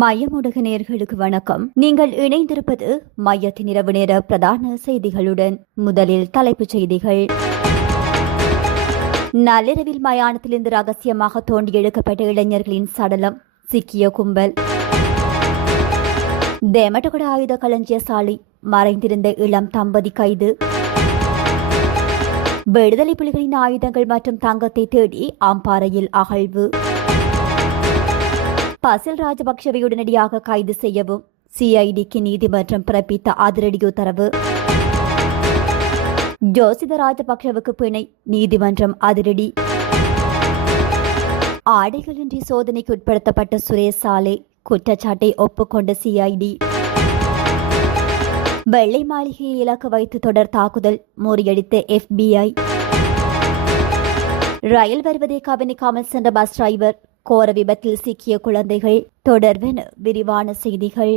மையமுடக நேயர்களுக்கு வணக்கம். நீங்கள் இணைந்திருப்பது மையத்தின் இரவு நேர பிரதான செய்திகளுடன். முதலில் தலைப்புச் செய்திகள். நள்ளிரவில் மயானத்திலிருந்து ரகசியமாக தோண்டி எடுக்கப்பட்ட இளைஞர்களின் சடலம், சிக்கிய கும்பல். தேமட்டகுட ஆயுத களஞ்சிய சாலை, மறைந்திருந்த இளம் தம்பதி கைது. விடுதலை புலிகளின் ஆயுதங்கள் மற்றும் தங்கத்தை தேடி அம்பாறையில் அகழ்வு. பசில் ராஜபக்ஷவை உடனடியாக கைது செய்யவும் சிஐடிக்கு நீதிமன்றம் பிறப்பித்த அதிரடி உத்தரவு. ஜோசித ராஜபக்ஷவுக்கு பிணை, நீதிமன்றம் அதிரடி. ஆடைகளின்றி சோதனைக்கு உட்படுத்தப்பட்ட சுரேஷ் சாலை, குற்றச்சாட்டை ஒப்புக்கொண்ட சிஐடி. வெள்ளை மாளிகையை இலக்கு வைத்து தொடர் தாக்குதல், முறியடித்த FBI. ரயில் வருவதை கவனிக்காமல் சென்ற பஸ் டிரைவர், கோர விபத்தில் சிக்கிய குழந்தைகள். தொடர்பென விரிவான செய்திகள்.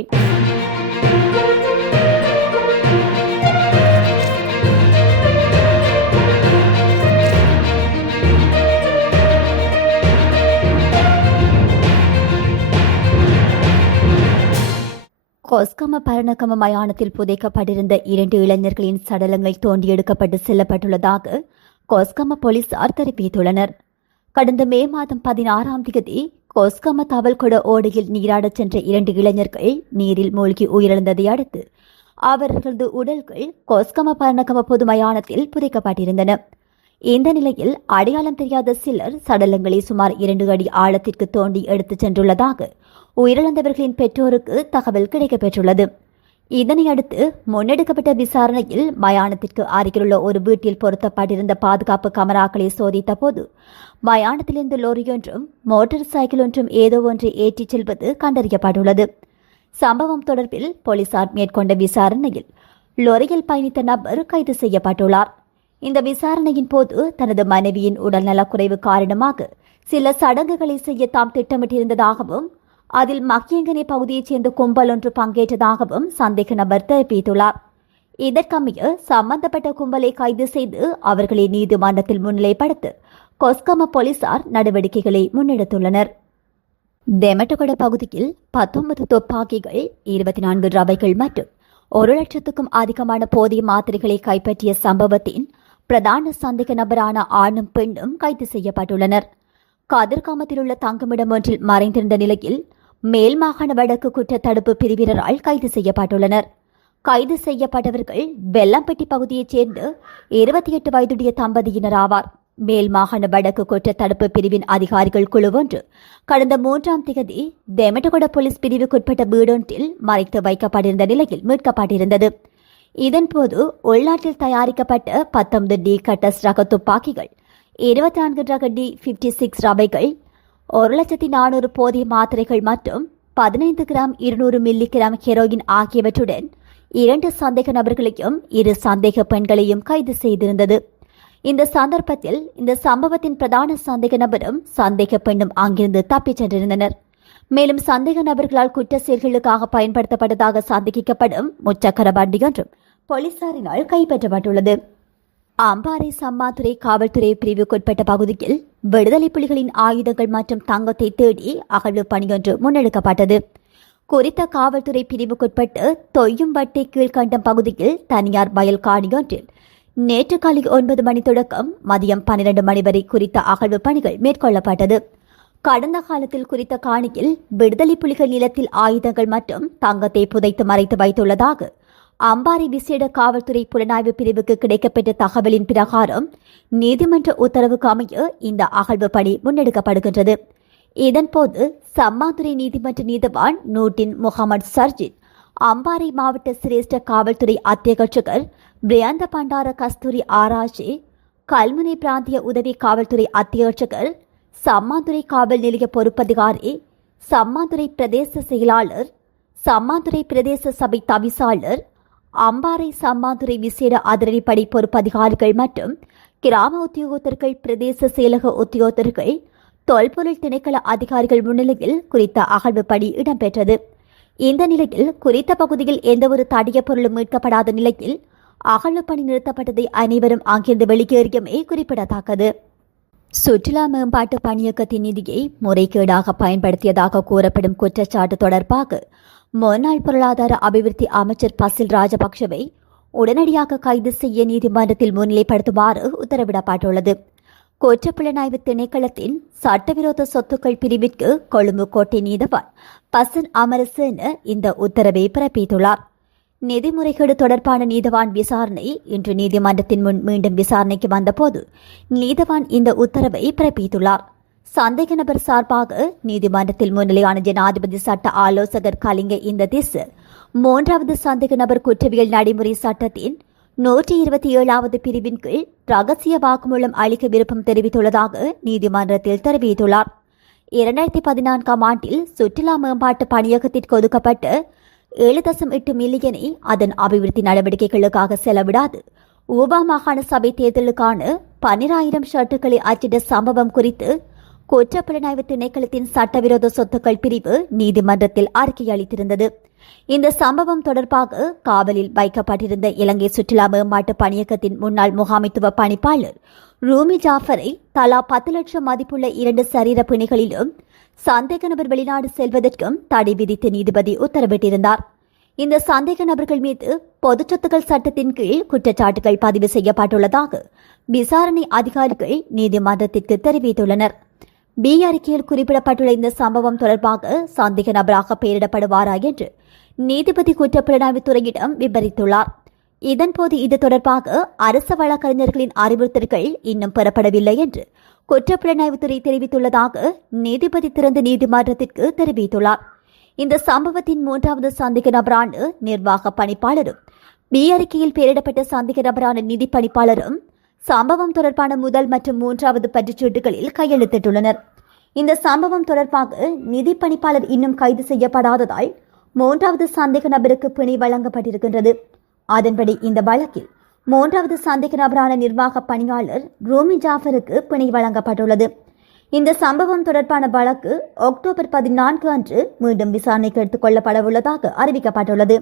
கொஸ்கம பரணகம மயானத்தில் புதைக்கப்பட்டிருந்த 2 இளைஞர்களின் சடலங்கள் தோண்டி எடுக்கப்பட்டு செல்லப்பட்டுள்ளதாக கொஸ்கம போலீசார் தெரிவித்துள்ளனர். கடந்த மே மாதம் 16ஆம் தேதி கொஸ்கம தவல்கொட ஓடையில் நீராடச் சென்ற 2 இளைஞர்கள் நீரில் மூழ்கி உயிரிழந்ததை அடுத்து அவர்களது உடல்கள் கொஸ்கம பரணகம பொது மயானத்தில் புதைக்கப்பட்டிருந்தன. இந்த நிலையில் அடையாளம் தெரியாத சிலர் சடலங்களை சுமார் 2 அடி ஆழத்திற்கு தோண்டி எடுத்துச் சென்றுள்ளதாக உயிரிழந்தவர்களின் பெற்றோருக்கு தகவல் கிடைக்கப்பெற்றுள்ளது. இதனையடுத்து முன்னெடுக்கப்பட்ட விசாரணையில் மயானத்திற்கு அருகிலுள்ள ஒரு வீட்டில் பொருத்தப்பட்டிருந்த பாதுகாப்பு கமராக்களை சோதித்த போது மயானத்திலிருந்து லோரியொன்றும் மோட்டார் சைக்கிள் ஒன்றும் ஏதோ ஒன்றை ஏற்றிச் செல்வது கண்டறியப்பட்டுள்ளது. சம்பவம் தொடர்பில் போலீசார் மேற்கொண்ட விசாரணையில் லோரியில் பயணித்த நபர் கைது செய்யப்பட்டுள்ளார். இந்த விசாரணையின் போது தனது மனைவியின் உடல்நலக்குறைவு காரணமாக சில சடங்குகளை செய்ய தாம் திட்டமிட்டிருந்ததாகவும் அதில் மக்கியங்கனை பகுதியைச் சேர்ந்த கும்பல் ஒன்று பங்கேற்றதாகவும் சந்தேக நபர் தெரிவித்துள்ளார். இதற்கமைய சம்பந்தப்பட்ட கும்பலை கைது செய்து அவர்களை நீதிமன்றத்தில் முன்னிலைப்படுத்த கொஸ்கம போலீசார் நடவடிக்கைகளை முன்னெடுத்துள்ளனர். தெமட்டகொட பகுதியில் 19 துப்பாக்கிகள், 24 ரவைகள் மற்றும் 1,00,000க்கும் அதிகமான போதிய மாத்திரைகளை கைப்பற்றிய சம்பவத்தின் பிரதான சந்தேக நபரான ஆணும் பெண்ணும் கைது செய்யப்பட்டுள்ளனர். கதிர்காமத்தில் உள்ள தங்குமிடம் ஒன்றில் மறைந்திருந்த நிலையில் மேல் மாகாண வடக்கு குற்ற தடுப்பு பிரிவினரால் கைது செய்யப்பட்டுள்ளனர். கைது செய்யப்பட்டவர்கள் வெள்ளம்பட்டி பகுதியைச் சேர்ந்த 28 வயதுடைய தம்பதியினர் ஆவார். மேல் மாகாண வடக்கு குற்ற தடுப்பு பிரிவின் அதிகாரிகள் குழு ஒன்று கடந்த 3ஆம் தேதி தெமட்டகொட போலீஸ் பிரிவுக்குட்பட்ட வீடொன்றில் மறைத்து வைக்கப்பட்டிருந்த நிலையில் மீட்கப்பட்டிருந்தது. இதன்போது உள்நாட்டில் தயாரிக்கப்பட்ட 19 டி கட்டஸ் ரக துப்பாக்கிகள், 24 ரக D56 ரவைகள், 1,400 போதிய மாத்திரைகள் மற்றும் 15 கிராம் 200 மில்லி கிராம் ஹெரோயின் ஆகியவற்றுடன் 2 சந்தேக நபர்களையும் 2 சந்தேக பெண்களையும் கைது செய்திருந்தது. இந்த சந்தர்ப்பத்தில் இந்த சம்பவத்தின் பிரதான சந்தேக நபரும் சந்தேக பெண்ணும் அங்கிருந்து தப்பிச் சென்றிருந்தனர். மேலும் சந்தேக நபர்களால் குற்ற செயல்களுக்காக பயன்படுத்தப்பட்டதாக சந்தேகிக்கப்படும் முச்சக்கர வண்டி ஒன்றும் போலீசாரினால் கைப்பற்றப்பட்டுள்ளது. அம்பாறை சம்மாதுறை காவல்துறை பிரிவுக்குட்பட்ட பகுதியில் விடுதலை புலிகளின் ஆயுதங்கள் மற்றும் தங்கத்தை தேடி அகழ்வு பணியொன்று முன்னெடுக்கப்பட்டது. குறித்த காவல்துறை பிரிவுக்குட்பட்டு தொய்யும்பட்டி கீழ்கண்டம் பகுதியில் தனியார் வயல் காணியொன்றில் நேற்று காலை 9 மணி தொடக்கம் மதியம் 12 மணி வரை குறித்த அகழ்வு பணிகள் மேற்கொள்ளப்பட்டது. கடந்த காலத்தில் குறித்த காணியில் விடுதலை புலிகள் நிலத்தில் ஆயுதங்கள் மற்றும் தங்கத்தை புதைத்து மறைத்து வைத்துள்ளதாக அம்பாறை விசேட காவல்துறை புலனாய்வு பிரிவுக்கு கிடைக்கப்பெற்ற தகவலின் பிரகாரம் நீதிமன்ற உத்தரவுக்கு அமைய இந்த அகழ்வு பணி முன்னெடுக்கப்படுகின்றது. இதன்போது சம்மாதுறை நீதிமன்ற நீதிவான் நூட்டின் முகமது சர்ஜித், அம்பாறை மாவட்ட சிரேஷ்ட காவல்துறை அத்தியட்சகர் பிரியந்த பண்டார கஸ்தூரி ஆராய்ச்சி, கல்முனை பிராந்திய உதவி காவல்துறை அத்தியட்சகர், சம்மாதுறை காவல் நிலைய பொறுப்பதிகாரி, சம்மாதுறை பிரதேச செயலாளர், சம்மாதுறை பிரதேச சபை தவிசாளர், அம்பாறை சம்மாதுறை விசேட அதிரடிப்படை பொறுப்பதிகாரிகள் மற்றும் கிராம உத்தியோகத்தர்கள், பிரதேச செயலக உத்தியோகத்தர்கள், தொல்பொருள் திணைக்கள அதிகாரிகள் முன்னிலையில் குறித்த அகழ்வு பணி இடம்பெற்றது. இந்த நிலையில் குறித்த பகுதியில் எந்தவொரு தடிய பொருளும் மீட்கப்படாத நிலையில் அகழ்வு பணி நிறுத்தப்பட்டதை அனைவரும் அங்கிருந்து வெளியேறியமே குறிப்பிடத்தக்கது. சுற்றுலா மேம்பாட்டு பணியகத்தின் நிதியை முறைகேடாக பயன்படுத்தியதாக கூறப்படும் குற்றச்சாட்டு தொடர்பாக முன்னாள் பொருளாதார அபிவிருத்தி அமைச்சர் பசில் ராஜபக்ஷவை உடனடியாக கைது செய்ய நீதிமன்றத்தில் முன்னிலைப்படுத்துமாறு உத்தரவிடப்பட்டுள்ளது. குற்றப்புலனாய்வு திணைக்களத்தின் சட்டவிரோத சொத்துக்கள் பிரிவிற்கு கொழும்பு கோட்டை நீதவான் பசில் அமரசேன இந்த உத்தரவை பிறப்பித்துள்ளார். நிதி முறைகேடு தொடர்பான நீதவான் விசாரணை இன்று நீதிமன்றத்தின் முன் மீண்டும் விசாரணைக்கு வந்தபோது நீதவான் இந்த உத்தரவை பிறப்பித்துள்ளார். சந்தேக நபர் சார்பாக நீதிமன்றத்தில் முன்னிலையான ஜனாதிபதி சட்ட ஆலோசகர் கலிங்க இந்த திசு 3வது சந்தேக நபர் குற்றவியல் நடைமுறை சட்டத்தின் 127வது பிரிவின் கீழ் ரகசிய வாக்குமூலம் அளிக்க விருப்பம் தெரிவித்துள்ளதாக நீதிமன்றத்தில் தெரிவித்துள்ளார். 2014ஆம் ஆண்டில் சுற்றுலா மேம்பாட்டு பணியகத்திற்கு ஒதுக்கப்பட்ட 7.8 மில்லியனை அதன் அபிவிருத்தி நடவடிக்கைகளுக்காக செலவிடாது ஊபா மாகாண சபை தேர்தலுக்கான 12,000 ஷர்ட்டுகளை அச்சிட்ட சம்பவம் குறித்து குற்றப்புலனாய்வு திணைக்களத்தின் சட்டவிரோத சொத்துக்கள் பிரிவு நீதிமன்றத்தில் அறிக்கை அளித்திருந்தது. இந்த சம்பவம் தொடர்பாக காவலில் வைக்கப்பட்டிருந்த இலங்கை சுற்றுலா மேம்பாட்டு பணியகத்தின் முன்னாள் முகாமைத்துவ பணிப்பாளர் ரூமி ஜாஃபரை தலா 10 லட்சம் மதிப்புள்ள 2 சரீர பிணைகளிலும் சந்தேக நபர் வெளிநாடு செல்வதற்கும் தடை விதித்து நீதிபதி உத்தரவிட்டிருந்தார். இந்த சந்தேக நபர்கள் மீது பொது சொத்துக்கள் சட்டத்தின் கீழ் குற்றச்சாட்டுகள் பதிவு செய்யப்பட்டுள்ளதாக விசாரணை அதிகாரிகள் நீதிமன்றத்திற்கு தெரிவித்துள்ளனர். பி அறிக்கையில் குறிப்பிடப்பட்டுள்ள இந்த சம்பவம் தொடர்பாக சந்தேக நபராக பெயரிடப்படுவாரா என்று நீதிபதி குற்றப்புலனாய்வுத்துறையிடம் விவரித்துள்ளார். இதன்போது இது தொடர்பாக அரசு வழக்கறிஞர்களின் அறிவுறுத்தல்கள் இன்னும் பெறப்படவில்லை என்று குற்றப்புலனாய்வுத்துறை தெரிவித்துள்ளதாக நீதிபதி திறந்த நீதிமன்றத்திற்கு தெரிவித்துள்ளார். இந்த சம்பவத்தின் 3வது சந்தேக நபரான நிர்வாக பணிப்பாளரும் பி அறிக்கையில் பெயரிடப்பட்ட சந்தேக நபரான நிதி பணிப்பாளரும் சம்பவம் தொடர்பான முதல் மற்றும் 3வது பற்றுச்சீட்டுகளில் கையெழுத்திட்டுள்ளனர். இந்த சம்பவம் தொடர்பாக நிதி பணிப்பாளர் இன்னும் கைது செய்யப்படாததால் 3வது சந்தேக நபருக்கு பிணை வழங்கப்பட்டிருக்கின்றது. அதன்படி இந்த வழக்கில் 3வது சந்தேக நபரான நிர்வாக பணியாளர் ரூமி ஜாஃபருக்கு பிணை வழங்கப்பட்டுள்ளது. இந்த சம்பவம் தொடர்பான வழக்கு அக்டோபர் 14 அன்று மீண்டும் விசாரணைக்கு எடுத்துக் கொள்ளப்பட உள்ளதாக அறிவிக்கப்பட்டுள்ளது.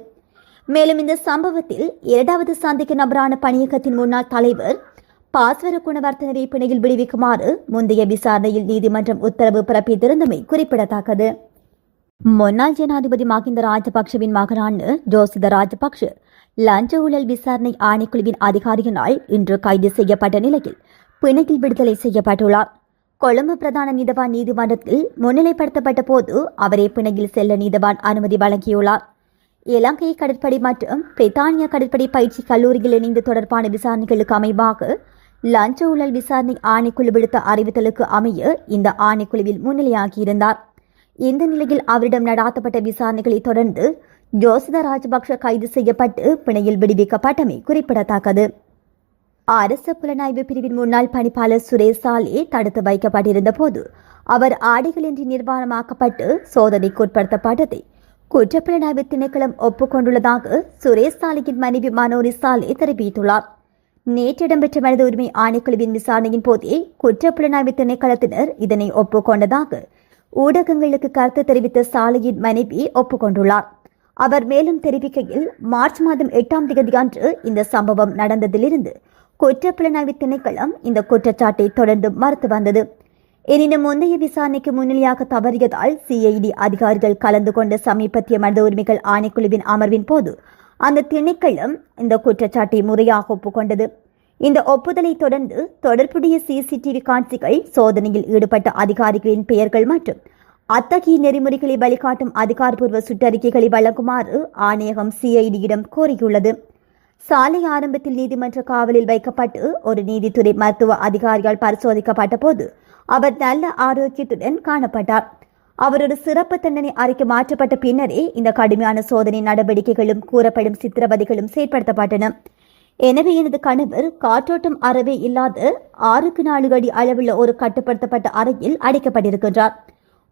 மேலும் இந்த சம்பவத்தில் 2வது சந்தேக நபரான பணியகத்தின் முன்னாள் தலைவர் பாஸ்வர குணவர்த்தனவை பிணையில் விடுவிக்குமாறு முந்தைய விசாரணையில் நீதிமன்றம் உத்தரவு பிறப்பித்திருந்தமை குறிப்பிடத்தக்கது. முன்னாள் ஜனாதிபதி மஹிந்த ராஜபக்ஷவின் மகனான ஜோசித ராஜபக்ஷ லஞ்ச ஊழல் விசாரணை ஆணைக்குழுவின் அதிகாரியினால் இன்று கைது செய்யப்பட்ட நிலையில் பிணையில் விடுதலை செய்யப்பட்டுள்ளார். கொழும்பு பிரதான நீதவான் நீதிமன்றத்தில் முன்னிலைப்படுத்தப்பட்ட போது அவரை பிணையில் செல்ல நீதவான் அனுமதி வழங்கியுள்ளார். இலங்கை கடற்படை மற்றும் பிரித்தானிய கடற்படை பயிற்சி கல்லூரியில் இணைந்து தொடர்பான விசாரணைகளுக்கு அமைவாக லஞ்ச ஊழல் விசாரணை ஆணைக்குழு விடுத்த அறிவித்தலுக்கு அமைய இந்த ஆணைக்குழுவில் முன்னிலையாகியிருந்தார். இந்த நிலையில் அவரிடம் நடாத்தப்பட்ட விசாரணைகளை தொடர்ந்து ஜோசித ராஜபக்ஷ கைது செய்யப்பட்டு பிணையில் விடுவிக்கப்பட்டமை குறிப்பிடத்தக்கது. அரசு புலனாய்வு பிரிவின் முன்னாள் பணிப்பாளர் சுரேஷ் சாலே தடுத்து வைக்கப்பட்டிருந்த போது அவர் ஆடைகளின்றி நிர்வாணமாக்கப்பட்டு சோதனைக்குட்படுத்தப்பட்டதை குற்றப்புலனாய்வு திணைக்களம் ஒப்புக்கொண்டுள்ளதாக சுரேஷ் சாலையின் மனைவி மனோரி சாலே தெரிவித்துள்ளார். நேற்று இடம்பெற்ற மனித உரிமை ஆணைக்குழுவின் விசாரணையின் போதே குற்றப்புலனாய்வு திணைக்களத்தினர் இதனை ஒப்புக்கொண்டதாக ஊடகங்களுக்கு கருத்து தெரிவித்த சாலையின் மனைவி ஒப்புக்கொண்டுள்ளார். அவர் மேலும் தெரிவிக்கையில், மார்ச் மாதம் 8ஆம் தேதி அன்று இந்த சம்பவம் நடந்ததிலிருந்து குற்றப்புலனாய்வு திணைக்களம் இந்த குற்றச்சாட்டை தொடர்ந்து மறுத்து வந்தது. எனினும் முந்தைய விசாரணைக்கு முன்னிலையாக தவறியதால் சிஐடி அதிகாரிகள் கலந்து கொண்ட சமீபத்திய மனித உரிமைகள் ஆணைக்குழுவின் அமர்வின் போது அந்த திணைக்களம் இந்த குற்றச்சாட்டை முறையாக ஒப்புக்கொண்டது. இந்த ஒப்புதலை தொடர்ந்து தொடர்புடைய சிசிடிவி காட்சிகள், சோதனையில் ஈடுபட்ட அதிகாரிகளின் பெயர்கள் மற்றும் அத்தகைய நெறிமுறைகளை வழிகாட்டும் அதிகாரப்பூர்வ சுற்றறிக்கைகளை வழங்குமாறு ஆணையகம் சிஐடியிடம் கோரியுள்ளது. சாலை ஆரம்பத்தில் நீதிமன்ற காவலில் வைக்கப்பட்டு ஒரு நீதித்துறை மருத்துவ அதிகாரியால் பரிசோதிக்கப்பட்ட போது அவர் நல்ல ஆரோக்கியத்துடன் காணப்பட்டார். அவர் ஒரு சிறப்பு தண்டனை அறிக்கை மாற்றப்பட்ட பின்னரே இந்த கடுமையான சோதனை நடவடிக்கைகளும் கூறப்படும் சித்திரவதைகளும் செயற்படுத்தப்பட்டன. எனவே எனது கணவர் காற்றோட்டம் அறவே இல்லாத 6x4 அடி அளவுள்ள ஒரு கட்டுப்படுத்தப்பட்ட அறையில் அடைக்கப்பட்டிருக்கின்றார்.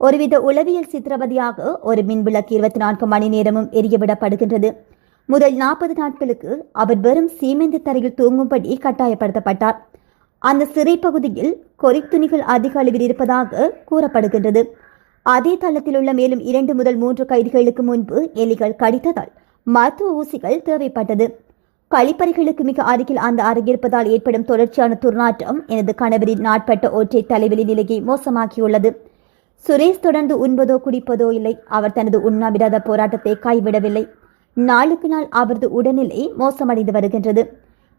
ஒருவித உளவியல் சித்திரவதையாக ஒரு மின்விளக்கு 24 மணி நேரமும் எரியவிடப்படுகின்றது. முதல் 40 நாட்களுக்கு அவர் வெறும் சீமெந்து தரையில் தூங்கும்படி கட்டாயப்படுத்தப்பட்டார். அந்த சிறை பகுதியில் கொறித்துணிகள் அதிக அளவில் இருப்பதாக கூறப்படுகின்றது. அதே தளத்தில் உள்ள மேலும் 2 முதல் 3 கைதிகளுக்கு முன்பு எலிகள் கடித்ததால் மருத்துவ ஊசிகள் தேவைப்பட்டது. கழிப்பறைகளுக்கு மிக அருகில் அந்த அறை இருப்பதால் ஏற்படும் தொடர்ச்சியான துர்நாற்றம் எனது கணவரின் நாட்பட்ட ஒற்றை தலைவலி நிலையை மோசமாக்கியுள்ளது. சுரேஷ் தொடர்ந்து உண்பதோ குடிப்பதோ இல்லை. அவர் தனது உண்ணாவிரத போராட்டத்தை கைவிடவில்லை. நாளுக்கு நாள் அவரது உடல்நிலை மோசமடைந்து வருகின்றது.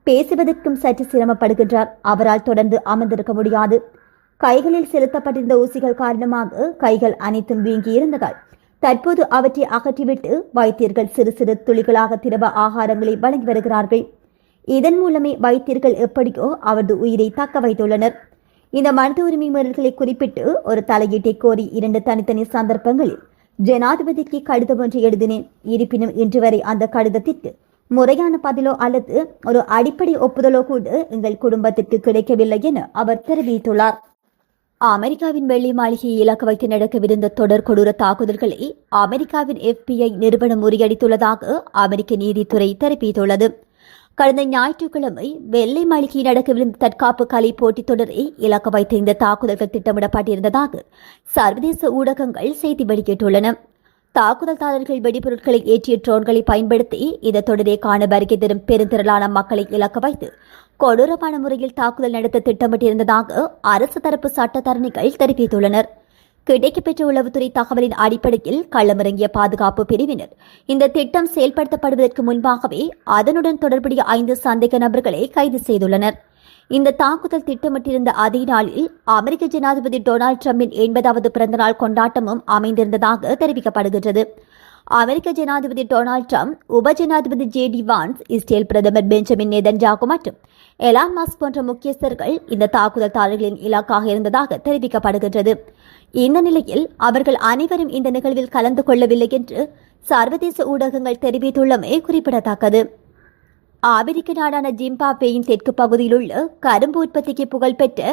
பேசுவதற்கும் சற்று சிரமப்படுகின்றார். அவரால் தொடர்ந்து அமர்ந்திருக்க முடியாது. கைகளில் செலுத்தப்பட்டிருந்த ஊசிகள் காரணமாக கைகள் அனைத்தும் வீங்கியிருந்ததால் தற்போது அவற்றை அகற்றிவிட்டு வைத்தியர்கள் சிறு சிறு துளிகளாக திரவ ஆகாரங்களை வழங்கி வருகிறார்கள். இதன் மூலமே வைத்தியர்கள் எப்படியோ அவரது உயிரை தக்க வைத்துள்ளனர். இந்த மனித உரிமை மீறல்களை குறிப்பிட்டு ஒரு தலையீட்டை கோரி 2 தனித்தனி சந்தர்ப்பங்களில் ஜனாதிபதிக்கு கடிதம் ஒன்று எழுதினேன். இருப்பினும் இன்று வரை அந்த கடிதத்திற்கு முறையான பதிலோ அல்லது ஒரு அடிப்படை ஒப்புதலோ கூட எங்கள் குடும்பத்திற்கு கிடைக்கவில்லை என அவர் தெரிவித்துள்ளார். அமெரிக்காவின் வெள்ளை மாளிகையை இலக்கு வைத்து நடக்கவிருந்த தொடர் கொடூர தாக்குதல்களை அமெரிக்காவின் FBI நிறுவனம் முறியடித்துள்ளதாக அமெரிக்க நீதித்துறை தெரிவித்துள்ளது. கடந்த ஞாயிற்றுக்கிழமை வெள்ளை மாளிகையில் நடக்கவிருந்த தற்காப்பு கலை போட்டித் தொடரை இலக்கு வைத்த இந்த தாக்குதல்கள் திட்டமிடப்பட்டிருந்ததாக சர்வதேச ஊடகங்கள் செய்தி வெளியிட்டுள்ளன. தாக்குதல்தாரர்கள் வெடிபொருட்களை ஏற்றிய ட்ரோன்களை பயன்படுத்தி இந்த தொடரை காண வருகை தரும் பெருந்திரளான மக்களை இலக்கு வைத்து கொடூரமான முறையில் தாக்குதல் நடத்த திட்டமிட்டிருந்ததாக அரசு தரப்பு சட்டத்தரணிகள் தெரிவித்துள்ளனர். கிடைக்கப்பெற்ற உளவுத்துறை தகவலின் அடிப்படையில் களமிறங்கிய பாதுகாப்பு பிரிவினர் இந்த திட்டம் செயல்படுத்தப்படுவதற்கு முன்பாகவே அதனுடன் தொடர்புடைய 5 சந்தேக நபர்களை கைது செய்துள்ளனர். இந்த தாக்குதல் திட்டமிட்டிருந்த அதே நாளில் அமெரிக்க ஜனாதிபதி டொனால்டு டிரம்பின் 80வது பிறந்தநாள் கொண்டாட்டமும் அமைந்திருந்ததாக தெரிவிக்கப்படுகின்றது. அமெரிக்க ஜனாதிபதி டொனால்டு டிரம்ப், உப ஜனாதிபதி JD வான்ஸ், இஸ்ரேல் பிரதமர் பெஞ்சமின் நேதன்யாகு மற்றும் எலான் மஸ்க் போன்ற முக்கியஸ்தர்கள் இந்த தாக்குதல்தாரர்களின் இலக்காக இருந்ததாக தெரிவிக்கப்படுகின்றது. இந்த நிலையில் அவர்கள் அனைவரும் இந்த நிகழ்வில் கலந்து கொள்ளவில்லை என்று சர்வதேச ஊடகங்கள் தெரிவித்துள்ளமை குறிப்பிடத்தக்கது. அமெரிக்க நாடான ஜிம்பாப்வேயின் தெற்கு பகுதியில் உள்ள கரும்பு உற்பத்திக்கு புகழ்பெற்ற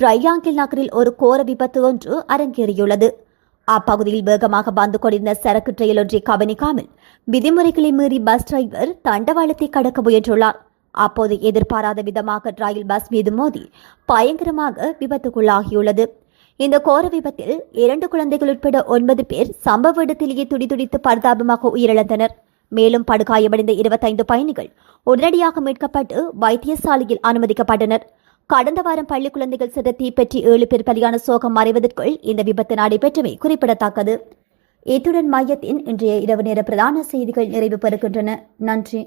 ட்ரையாங்கிள் நகரில் ஒரு கோர விபத்து ஒன்று அரங்கேறியுள்ளது. அப்பகுதியில் வேகமாக வந்து கொண்டிருந்த சரக்கு ட்ரெயில் ஒன்றை கவனிக்காமல் விதிமுறைகளை மீறி பஸ் டிரைவர் தண்டவாளத்தை கடக்க முயன்றுள்ளார். அப்போது எதிர்பாராத விதமாக ரயில் பஸ் மீது மோதி பயங்கரமாக விபத்துக்குள்ளாகியுள்ளது. இந்த கோர விபத்தில் 2 குழந்தைகள் உட்பட 9 பேர் சம்பவ இடத்திலேயே துடிதுடித்து பரிதாபமாக உயிரிழந்தனர். மேலும் படுகாயமடைந்த 25 பயணிகள் உடனடியாக மீட்கப்பட்டு வைத்தியசாலையில் அனுமதிக்கப்பட்டனர். கடந்த வாரம் பள்ளி குழந்தைகள் சிற தீப்பற்றி 7 பேர் பலியான சோகம் மறைவதற்குள் இந்த விபத்து நடைபெற்றமை குறிப்பிடத்தக்கது. இத்துடன் மையத்தின் இன்றைய இரவு நேர பிரதான செய்திகள் நிறைவு பெறுகின்றன. நன்றி.